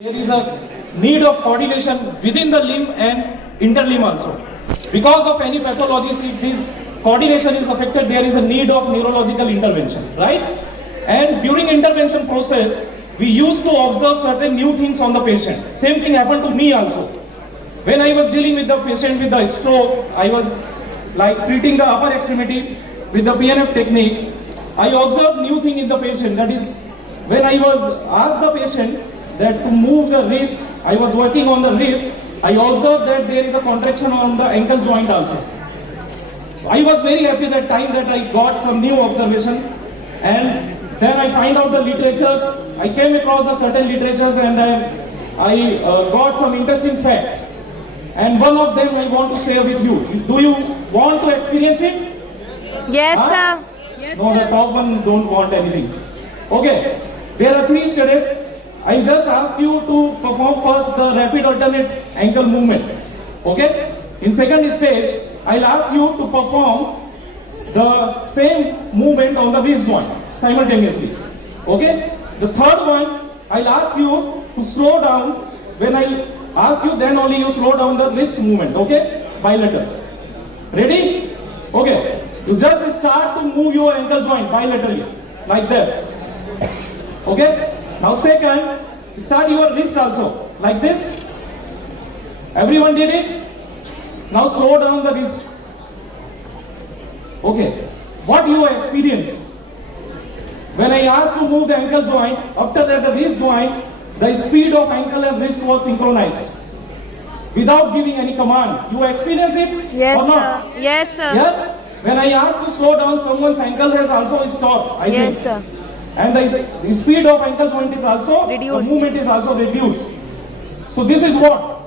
There is a need of coordination within the limb and interlimb also. Because of any pathologies, if this coordination is affected, there is a need of neurological intervention, right? And during intervention process, we used to observe certain new things on the patient. Same thing happened to me also. When I was dealing with the patient with the stroke, I was like treating the upper extremity with the PNF technique. I observed new thing in the patient. That is, when I was asked the patient that to move the wrist, I was working on the wrist, I observed that there is a contraction on the ankle joint also. So I was very happy that time that I got some new observation, and then I find out the literatures. I came across the certain literatures, and I got some interesting facts. And one of them I want to share with you. Do you want to experience it? Yes, sir. Yes, no, the top one don't want anything. Okay, there are 3 studies. I just ask you to perform first the rapid alternate ankle movement. Okay? In second stage, I'll ask you to perform the same movement on the wrist joint simultaneously. Okay? The third one, I'll ask you to slow down. When I ask you, then only you slow down the wrist movement. Okay? Bilateral. Ready? Okay. You just start to move your ankle joint bilaterally, like that. Okay? Now second, start your wrist also, like this. Everyone did it? Now slow down the wrist. Okay. What you experience? When I asked to move the ankle joint, after that the wrist joint, the speed of ankle and wrist was synchronized. Without giving any command. You experience it? Yes, or not? sir. Yes, sir. Yes? When I asked to slow down, someone's ankle has also stopped. I Yes, think. sir. And the speed of ankle joint is also Reduced. The movement is also reduced. So this is what?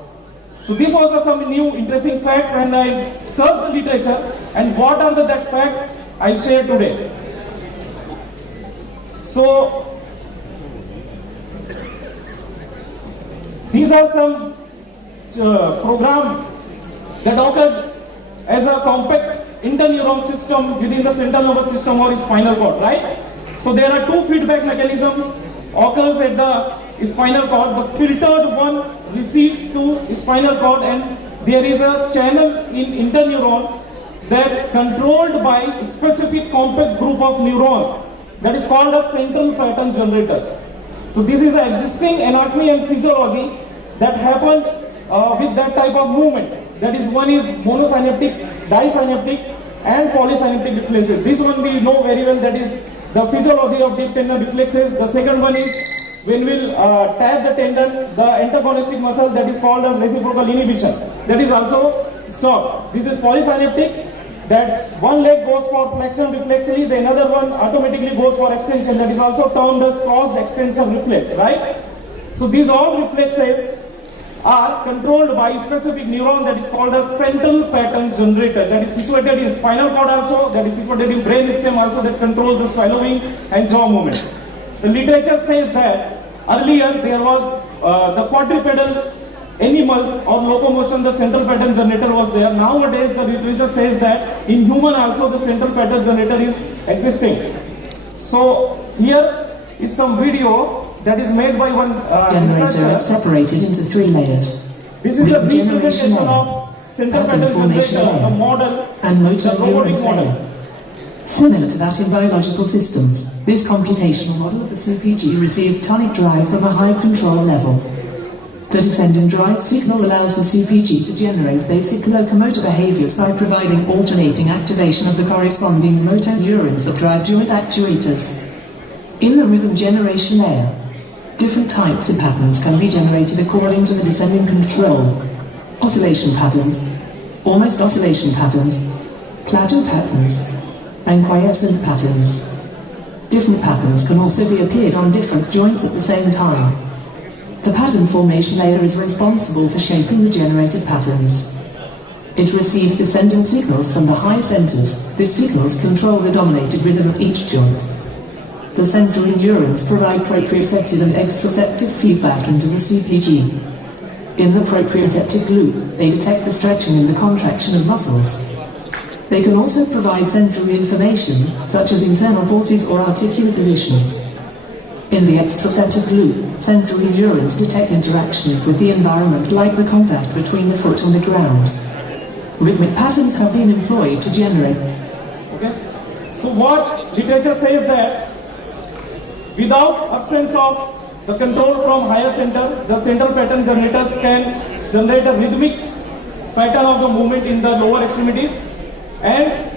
So this was some new interesting facts, and I searched the literature, and what are that facts I'll share today. So these are some programs that occurred as a compact interneuron system within the central nervous system or spinal cord, right? So there are 2 feedback mechanisms occurs at the spinal cord. The filtered one receives to spinal cord, and there is a channel in interneuron that controlled by specific compact group of neurons that is called as central pattern generators. So this is the existing anatomy and physiology that happened with that type of movement. That is, one is monosynaptic, disynaptic and polysynaptic reflexes. This one we know very well, that is the physiology of deep tendon reflexes. The second one is when we'll tap the tendon, the antagonistic muscle, that is called as reciprocal inhibition. That is also stopped. This is polysynaptic, that one leg goes for flexion reflexively, the another one automatically goes for extension, that is also termed as crossed extensor reflex, right? So these all reflexes are controlled by specific neuron that is called as central pattern generator, that is situated in spinal cord also, that is situated in brain stem also, that controls the swallowing and jaw movements. The literature says that earlier there was the quadrupedal animals or locomotion, the central pattern generator was there. Nowadays the literature says that in human also the central pattern generator is existing. So here is some video that is made by one generator is separated into 3 layers. This is the a big generation presentation layer, of central pattern pattern formation generator, layer, the model, and motor the robotic neurons model. layer. Similar to that in biological systems, this computational model of the CPG receives tonic drive from a high control level. The descending drive signal allows the CPG to generate basic locomotor behaviors by providing alternating activation of the corresponding motor neurons that drive joint actuators. In the rhythm generation layer, different types of patterns can be generated according to the descending control. Oscillation patterns, almost oscillation patterns, plateau patterns, and quiescent patterns. Different patterns can also be appeared on different joints at the same time. The pattern formation layer is responsible for shaping the generated patterns. It receives descending signals from the higher centers. These signals control the dominated rhythm at each joint. The sensory neurons provide proprioceptive and extraceptive feedback into the CPG. In the proprioceptive loop, they detect the stretching and the contraction of muscles. They can also provide sensory information, such as internal forces or articular positions. In the extracentric loop, sensory neurons detect interactions with the environment like the contact between the foot and the ground. Rhythmic patterns have been employed to generate. Okay. So what literature says that without absence of the control from higher center, the central pattern generators can generate a rhythmic pattern of the movement in the lower extremity, and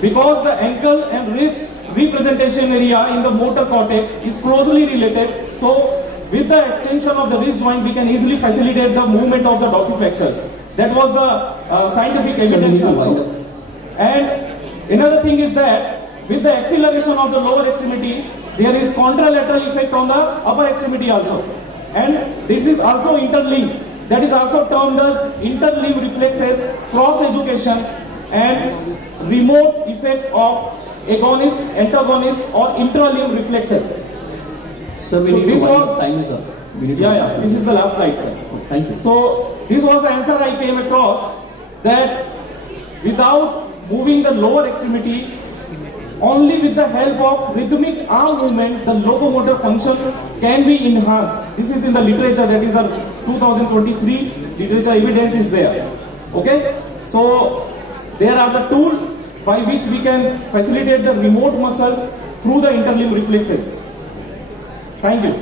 because the ankle and wrist representation area in the motor cortex is closely related, so with the extension of the wrist joint we can easily facilitate the movement of the dorsiflexors. That was the scientific evidence also. And another thing is that with the acceleration of the lower extremity, there is contralateral effect on the upper extremity also. And this is also interlinked. That is also termed as interlimb reflexes, cross-education, and remote effect of agonist, antagonist, or intralimb reflexes. Sir, we So need this to wind was- up time, sir. We need to Yeah, this is the last slide, sir. Thank you. So this was the answer I came across, that without moving the lower extremity, only with the help of rhythmic arm movement, the locomotor function can be enhanced. This is in the literature, that is a 2023 literature evidence is there. Okay, so there are the tools by which we can facilitate the remote muscles through the interlimb reflexes. Thank you.